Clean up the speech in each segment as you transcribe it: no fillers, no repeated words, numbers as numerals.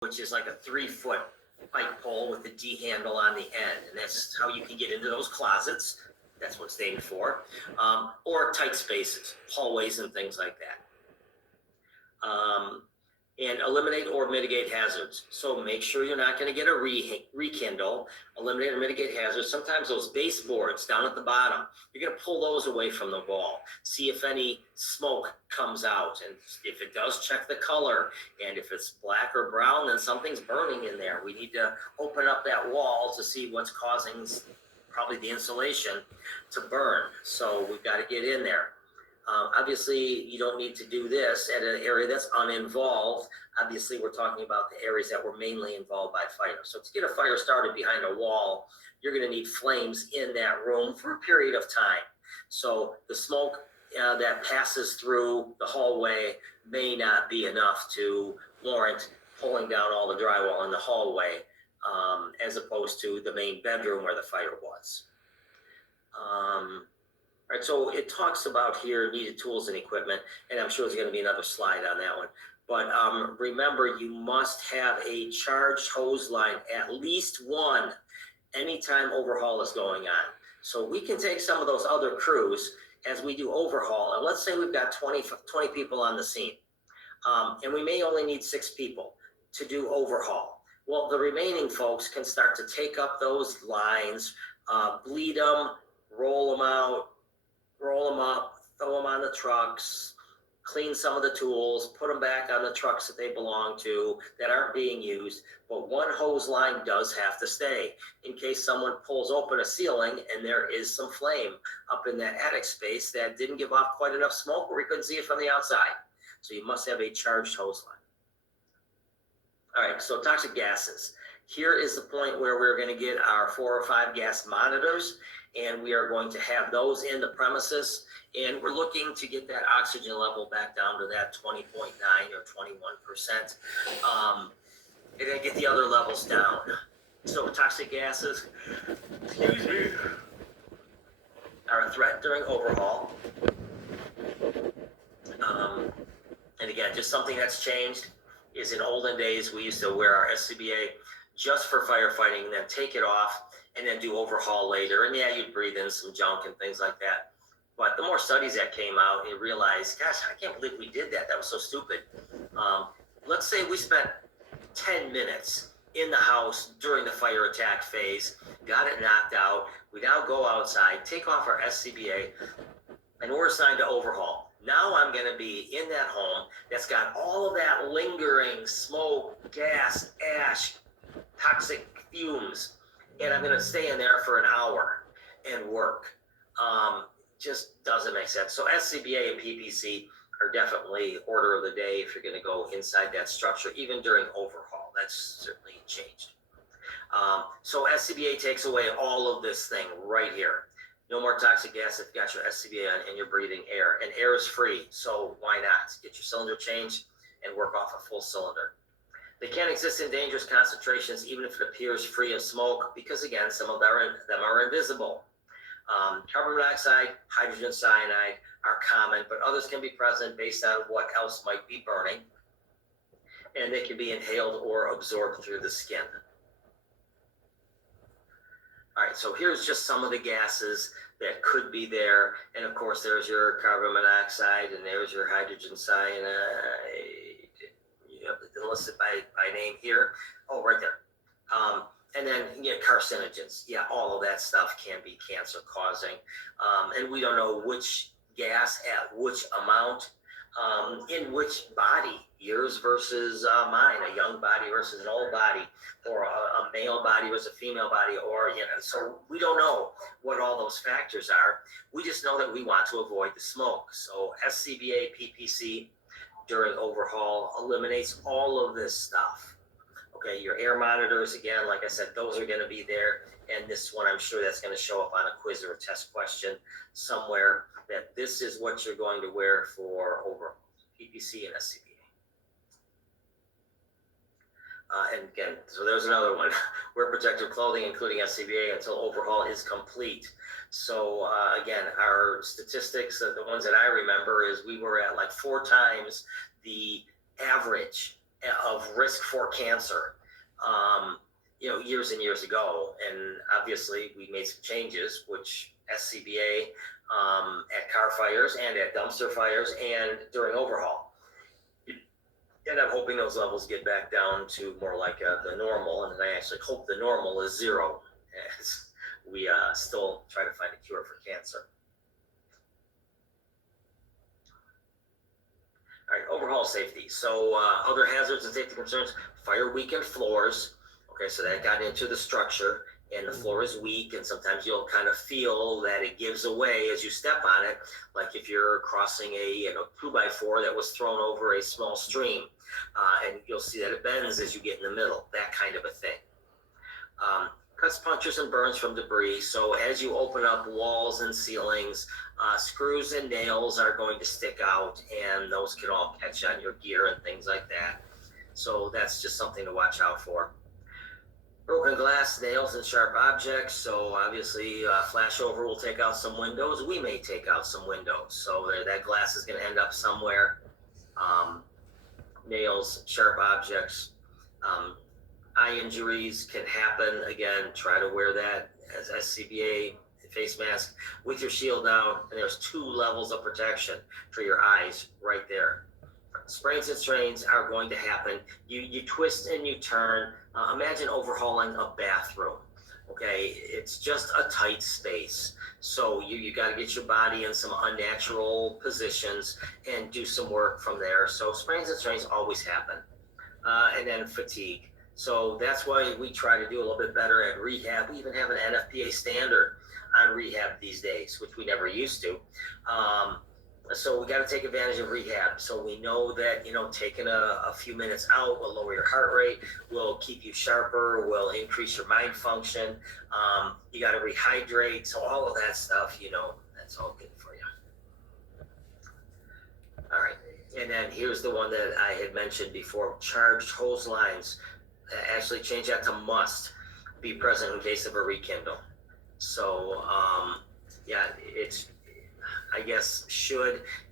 which is like a 3-foot pike pole with a D handle on the end. And that's how you can get into those closets. That's what it's named for. Or tight spaces, hallways and things like that. And eliminate or mitigate hazards. So make sure you're not going to get a rekindle. Eliminate or mitigate hazards. Sometimes those baseboards down at the bottom, you're going to pull those away from the wall. See if any smoke comes out. And if it does, check the color. And if it's black or brown, then something's burning in there. We need to open up that wall to see what's causing probably the insulation to burn. So we've got to get in there. Obviously, you don't need to do this at an area that's uninvolved. Obviously, we're talking about the areas that were mainly involved by fire. So to get a fire started behind a wall, you're going to need flames in that room for a period of time. So the smoke that passes through the hallway may not be enough to warrant pulling down all the drywall in the hallway, as opposed to the main bedroom where the fire was. All right, so it talks about here needed tools and equipment, and I'm sure there's going to be another slide on that one. But remember, you must have a charged hose line, at least one, anytime overhaul is going on. So we can take some of those other crews as we do overhaul, and let's say we've got 20 people on the scene, and we may only need 6 people to do overhaul. Well, the remaining folks can start to take up those lines, bleed them, roll them out, roll them up, throw them on the trucks, clean some of the tools, put them back on the trucks that they belong to that aren't being used. But one hose line does have to stay in case someone pulls open a ceiling and there is some flame up in that attic space that didn't give off quite enough smoke or we couldn't see it from the outside. So you must have a charged hose line. All right, so toxic gases. Here is the point where we're going to get our 4 or 5 gas monitors, and we are going to have those in the premises, and we're looking to get that oxygen level back down to that 20.9 or 21%, and then get the other levels down. So toxic gases, excuse me, are a threat during overhaul. And again, just something that's changed is in olden days, we used to wear our SCBA just for firefighting and then take it off and then do overhaul later. And yeah, you'd breathe in some junk and things like that. But the more studies that came out, you realize, gosh, I can't believe we did that. That was so stupid. Let's say we spent 10 minutes in the house during the fire attack phase, got it knocked out. We now go outside, take off our SCBA, and we're assigned to overhaul. Now I'm going to be in that home that's got all of that lingering smoke, gas, ash, toxic fumes, and I'm going to stay in there for an hour and work. Just doesn't make sense. So SCBA and PPC are definitely order of the day if you're going to go inside that structure, even during overhaul. That's certainly changed. So SCBA takes away all of this thing right here. No more toxic gas if you got your SCBA on and you're breathing air. And air is free, so why not? Get your cylinder changed and work off a full cylinder. They can exist in dangerous concentrations even if it appears free of smoke because, again, some of them are invisible. Carbon monoxide, hydrogen cyanide are common, but others can be present based on what else might be burning, and they can be inhaled or absorbed through the skin. All right, so here's just some of the gases that could be there, and of course there's your carbon monoxide, and there's your hydrogen cyanide. You have it listed by name here. Oh, right there. And then carcinogens. Yeah, all of that stuff can be cancer causing. And we don't know which gas at which amount, in which body, yours versus mine, a young body versus an old body, or a male body versus a female body, or, so we don't know what all those factors are. We just know that we want to avoid the smoke. So SCBA, PPC during overhaul eliminates all of this stuff. Okay, your air monitors, again, like I said, those are going to be there. And this one, I'm sure that's going to show up on a quiz or a test question somewhere, that this is what you're going to wear for overhaul, PPC and SCBA. And again, so there's another one. Wear protective clothing, including SCBA, until overhaul is complete. So again, our statistics, the ones that I remember, is we were at like 4 times the average of risk for cancer, years and years ago. And obviously we made some changes, which SCBA at car fires and at dumpster fires and during overhaul. And I'm hoping those levels get back down to more like the normal. And I actually hope the normal is 0 as we still try to find a cure for cancer. All right, overhaul safety. So other hazards and safety concerns, fire weakened floors. Okay, so that got into the structure and the floor is weak, and sometimes you'll kind of feel that it gives away as you step on it, like if you're crossing a 2x4 that was thrown over a small stream, and you'll see that it bends as you get in the middle, that kind of a thing. Cuts, punctures, and burns from debris. So as you open up walls and ceilings, screws and nails are going to stick out, and those can all catch on your gear and things like that. So that's just something to watch out for. Broken glass, nails, and sharp objects. So obviously, flashover will take out some windows. We may take out some windows. So that glass is going to end up somewhere. Nails, sharp objects. Eye injuries can happen. Again, try to wear that as SCBA face mask with your shield down. And there's 2 levels of protection for your eyes right there. Sprains and strains are going to happen. You twist and you turn. Imagine overhauling a bathroom. Okay, it's just a tight space. So you got to get your body in some unnatural positions and do some work from there. So sprains and strains always happen. And then fatigue. So that's why we try to do a little bit better at rehab. We even have an NFPA standard on rehab these days, which we never used to. So we got to take advantage of rehab. So we know that, taking a few minutes out will lower your heart rate, will keep you sharper, will increase your mind function. You got to rehydrate. So all of that stuff, that's all good for you. All right. And then here's the one that I had mentioned before, charged hose lines. Actually change that to must be present in case of a rekindle. So, it's, I guess,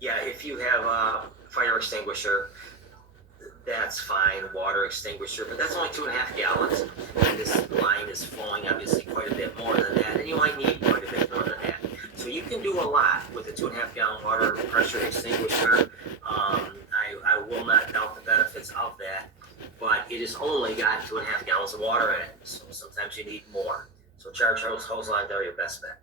if you have a fire extinguisher, that's fine, water extinguisher, but that's only 2.5 gallons. And this line is flowing obviously quite a bit more than that, and you might need quite a bit more than that. So you can do a lot with a 2.5 gallon water pressure extinguisher. I will not doubt the benefits of that, but it has only got 2.5 gallons of water in it. So sometimes you need more. So charge hose lines are your best bet.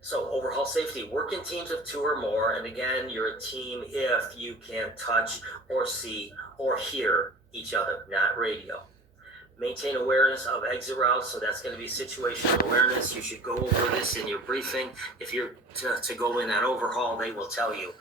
So overhaul safety, work in teams of 2 or more. And again, you're a team if you can touch or see or hear each other, not radio. Maintain awareness of exit routes. So that's going to be situational awareness. You should go over this in your briefing. If you're to go in on overhaul, they will tell you.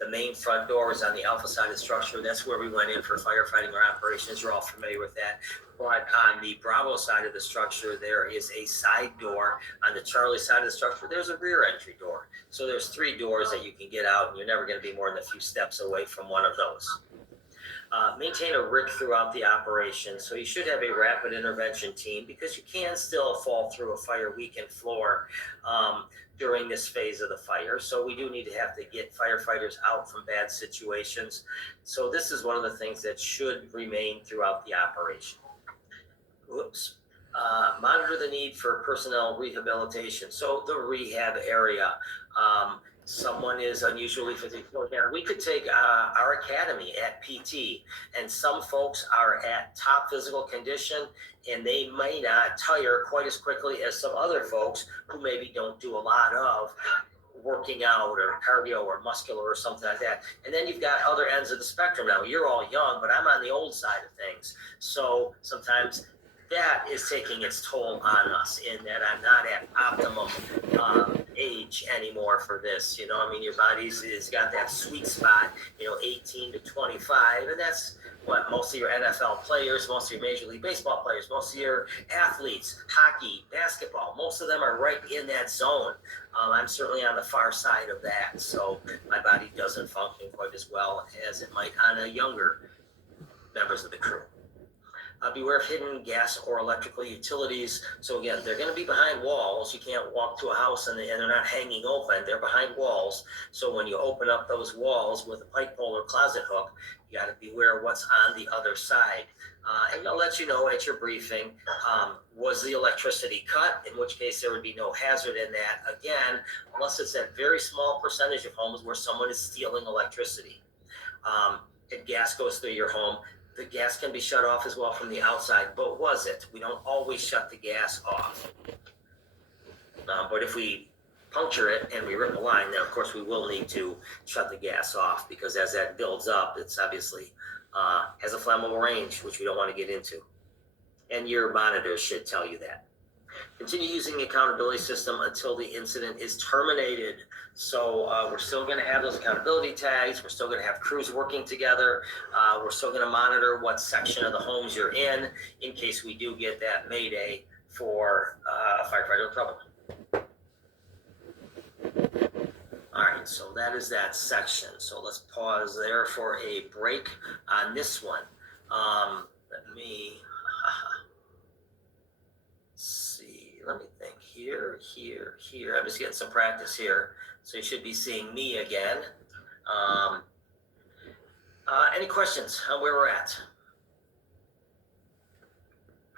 The main front door is on the alpha side of the structure. That's where we went in for firefighting or operations. You're all familiar with that. But on the Bravo side of the structure, there is a side door. On the Charlie side of the structure, there's a rear entry door. So there's 3 doors that you can get out, and you're never going to be more than a few steps away from one of those. Maintain a RIC throughout the operation. So you should have a rapid intervention team because you can still fall through a fire weakened floor during this phase of the fire. So we do need to have to get firefighters out from bad situations. So this is one of the things that should remain throughout the operation. Monitor the need for personnel rehabilitation. So the rehab area. Someone is unusually fatigued. We could take our academy at PT, and some folks are at top physical condition, and they may not tire quite as quickly as some other folks who maybe don't do a lot of working out or cardio or muscular or something like that. And then you've got other ends of the spectrum. Now, you're all young, but I'm on the old side of things. So sometimes that is taking its toll on us in that I'm not at optimum age anymore for this. Your body's got that sweet spot, 18 to 25, and that's what most of your NFL players, most of your Major League Baseball players, most of your athletes, hockey, basketball, most of them are right in that zone. I'm certainly on the far side of that, so my body doesn't function quite as well as it might on a younger members of the crew. Beware of hidden gas or electrical utilities. So again, they're going to be behind walls. You can't walk to a house and they're not hanging open. They're behind walls. So when you open up those walls with a pike pole or closet hook, you got to beware what's on the other side. And they'll let you know at your briefing, was the electricity cut, in which case there would be no hazard in that, again, unless it's that very small percentage of homes where someone is stealing electricity. If gas goes through your home, the gas can be shut off as well from the outside, but was it? We don't always shut the gas off. But if we puncture it and we rip a line, then of course we will need to shut the gas off, because as that builds up, it's obviously has a flammable range, which we don't want to get into. And your monitor should tell you that. Continue using the accountability system until the incident is terminated. So we're still going to have those accountability tags. We're still going to have crews working together. We're still going to monitor what section of the homes you're in case we do get that mayday for a firefighter in trouble. All right, so that is that section. So let's pause there for a break on this one. Let me see. Let me think. Here. I'm just getting some practice here. So you should be seeing me again. Any questions on where we're at?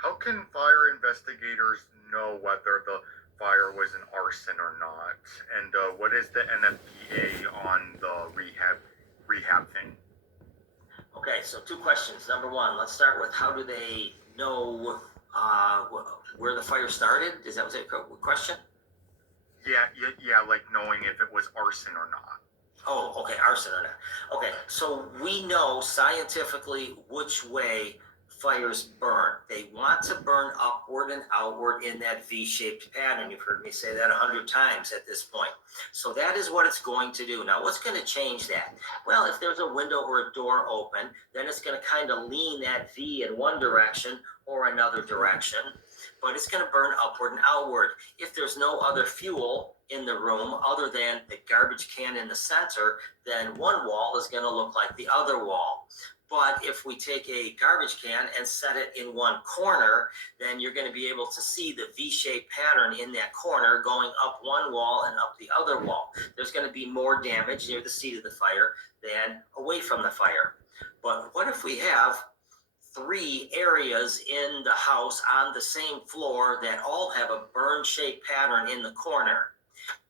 How can fire investigators know whether the fire was an arson or not? And what is the NFPA on the rehab thing? Okay, so two questions. Number one, let's start with how do they know where the fire started? Is that a question? Yeah, like knowing if it was arson or not. Oh, okay, arson or not. Okay, so we know scientifically which way fires burn. They want to burn upward and outward in that V-shaped pattern. You've heard me say that 100 times at this point. So that is what it's going to do. Now, what's going to change that? Well, if there's a window or a door open, then it's going to kind of lean that V in one direction or another direction, but it's going to burn upward and outward. If there's no other fuel in the room other than the garbage can in the center, then one wall is going to look like the other wall. But if we take a garbage can and set it in one corner, then you're going to be able to see the V-shaped pattern in that corner going up one wall and up the other wall. There's going to be more damage near the seat of the fire than away from the fire. But what if we have 3 areas in the house on the same floor that all have a burn-shaped pattern in the corner?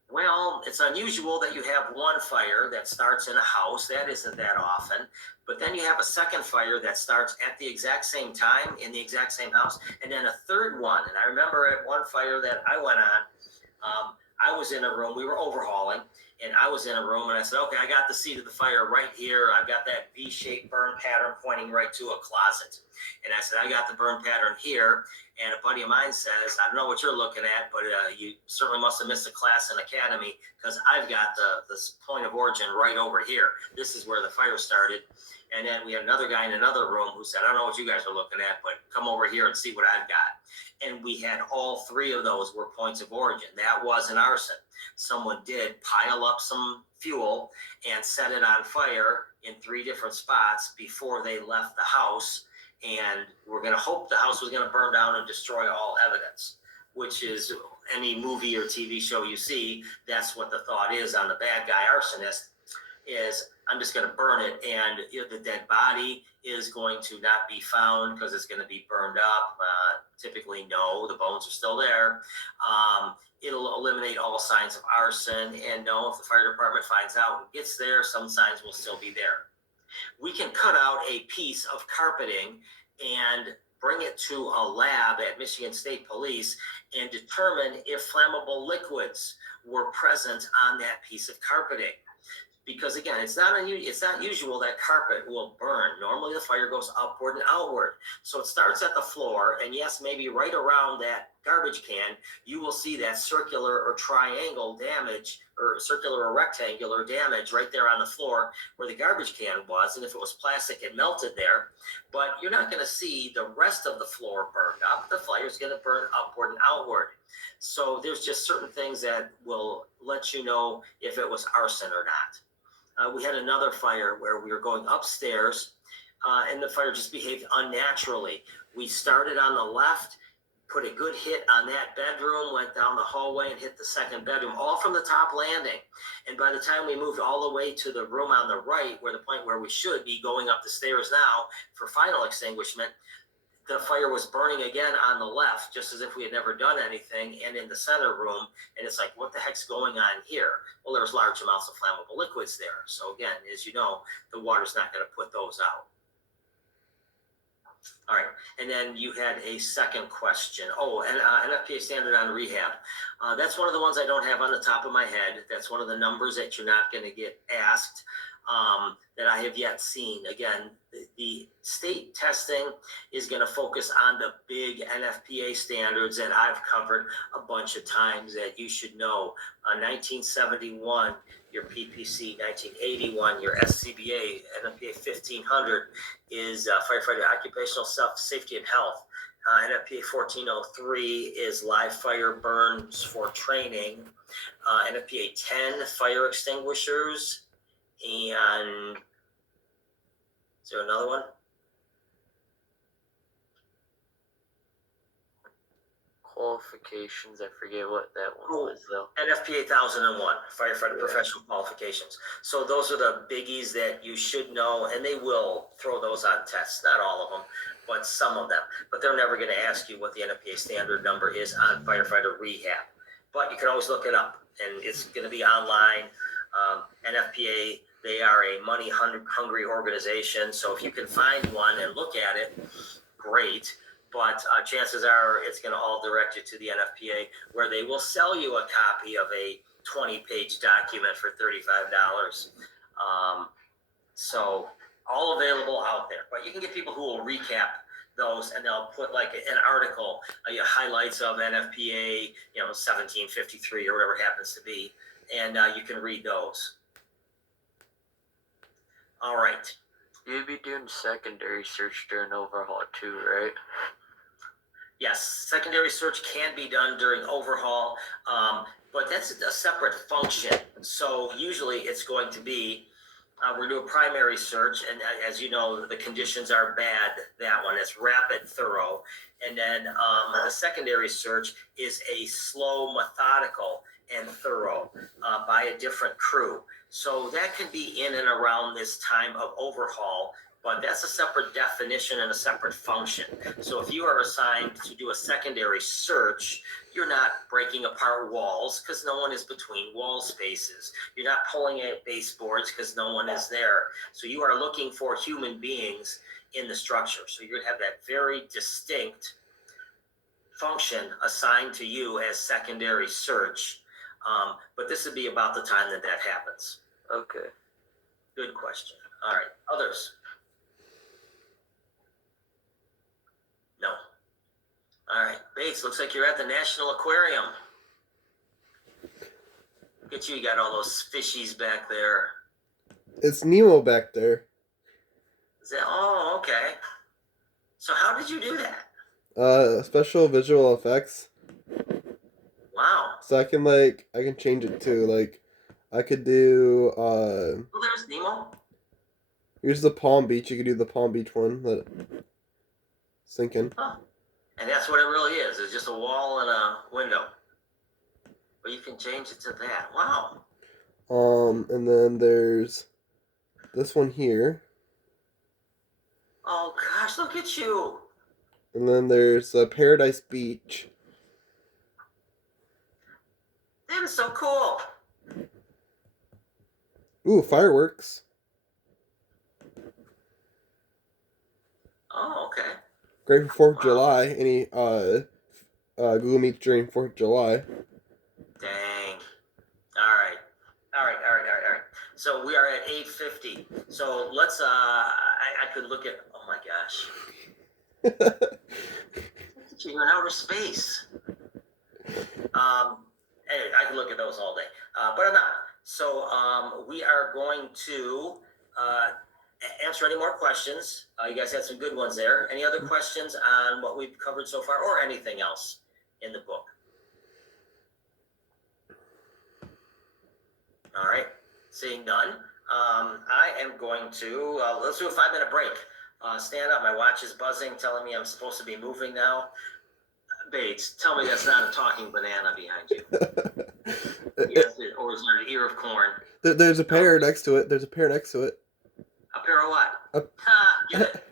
Well, it's unusual that you have one fire that starts in a house. That isn't that often. But then you have a second fire that starts at the exact same time in the exact same house, and then a third one. And I remember at one fire that I went on, I was in a room, we were overhauling, and I was in a room, and I said, okay, I got the seat of the fire right here. I've got that V-shaped burn pattern pointing right to a closet. And I said, I got the burn pattern here. And a buddy of mine says, I don't know what you're looking at, but you certainly must have missed a class in academy, because I've got the point of origin right over here. This is where the fire started. And then we had another guy in another room who said, I don't know what you guys are looking at, but come over here and see what I've got. And we had all 3 of those were points of origin. That was an arson. Someone did pile up some fuel and set it on fire in 3 different spots before they left the house. And we're going to hope the house was going to burn down and destroy all evidence, which is any movie or TV show you see, that's what the thought is on the bad guy arsonist, is I'm just going to burn it, and the dead body is going to not be found because it's going to be burned up. Typically, no, the bones are still there. It'll eliminate all signs of arson, and no, if the fire department finds out and gets there, some signs will still be there. We can cut out a piece of carpeting and bring it to a lab at Michigan State Police and determine if flammable liquids were present on that piece of carpeting. Because again, it's not usual that carpet will burn. Normally the fire goes upward and outward. So it starts at the floor, and yes, maybe right around that garbage can, you will see that circular or triangle damage, or circular or rectangular damage right there on the floor where the garbage can was. And if it was plastic, it melted there. But you're not going to see the rest of the floor burned up. The fire is going to burn upward and outward. So there's just certain things that will let you know if it was arson or not. We had another fire where we were going upstairs. and the fire just behaved unnaturally. We started on the left, put a good hit on that bedroom, went down the hallway and hit the second bedroom, all from the top landing. And by the time we moved all the way to the room on the right, where the point where we should be going up the stairs now for final extinguishment, the fire was burning again on the left, just as if we had never done anything, and in the center room. And it's like, what the heck's going on here? Well, there's large amounts of flammable liquids there. So again, as you know, the water's not going to put those out. All right, and then you had a second question. Oh, and NFPA standard on rehab. That's one of the ones I don't have on the top of my head. That's one of the numbers that you're not going to get asked, that I have yet seen. Again, the state testing is going to focus on the big NFPA standards that I've covered a bunch of times that you should know. 1971, your PPC, 1981, your SCBA, NFPA 1500 is firefighter occupational safety and health. NFPA 1403 is live fire burns for training. NFPA 10, fire extinguishers. And is there another one? Qualifications, I forget what that one was though. NFPA 1001, firefighter professional qualifications. So those are the biggies that you should know, and they will throw those on tests. Not all of them, but some of them. But they're never going to ask you what the NFPA standard number is on firefighter rehab. But you can always look it up, and it's going to be online. NFPA, they are a money-hungry organization, so if you can find one and look at it, great. But chances are it's going to all direct you to the NFPA, where they will sell you a copy of a 20-page document for $35. So all available out there. But you can get people who will recap those, and they'll put like an article, highlights of NFPA, 1753 or whatever it happens to be, and you can read those. All right. You'd be doing secondary search during overhaul too, right? Yes, secondary search can be done during overhaul, but that's a separate function. So usually it's going to be, we're doing primary search, and as you know, the conditions are bad, that one. It's rapid, thorough. And then the secondary search is a slow, methodical, and thorough by a different crew. So that can be in and around this time of overhaul, but that's a separate definition and a separate function. So if you are assigned to do a secondary search, you're not breaking apart walls because no one is between wall spaces. You're not pulling at baseboards because no one is there. So you are looking for human beings in the structure. So you're going to have that very distinct function assigned to you as secondary search. But this would be about the time that happens. Okay. Good question. All right. Others? No. All right. Bates, looks like you're at the National Aquarium. Look at you got all those fishies back there. It's Nemo back there. Is that, oh, okay. So how did you do that? Special visual effects. Wow. So I can change it too. Like, I could do, Well, there's Nemo. here's the Palm Beach. You could do the Palm Beach one. Let it sink in. Huh. And that's what it really is. It's just a wall and a window. But you can change it to that. Wow. And then there's this one here. Oh, gosh, look at you. And then there's Paradise Beach. That is so cool. Ooh, fireworks. Oh, okay. Great for 4th of July. Any Google Meets during 4th of July. Dang. All right. So we are at 8:50. So let's, I could look at, oh my gosh. Look at you, you're in outer space. Anyway, I can look at those all day, but I'm not. So we are going to answer any more questions. You guys had some good ones there. Any other questions on what we've covered so far, or anything else in the book? All right, seeing none, I am going to, let's do a 5-minute break. Stand up. My watch is buzzing, telling me I'm supposed to be moving now. Bates, tell me that's not a talking banana behind you. Yes, or is there an ear of corn? There's a pair next to it. There's a pair next to it. A pair of what? Get it?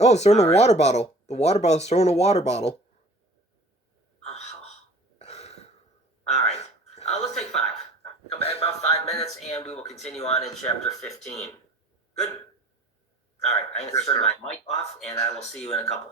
Oh, it's throwing a All right. water bottle. The water bottle's throwing a water bottle. Oh. All right. Let's take 5. Come back about 5 minutes, and we will continue on in chapter 15. Good. All right. I'm going to Yes, turn sir. my mic off, and I will see you in a couple.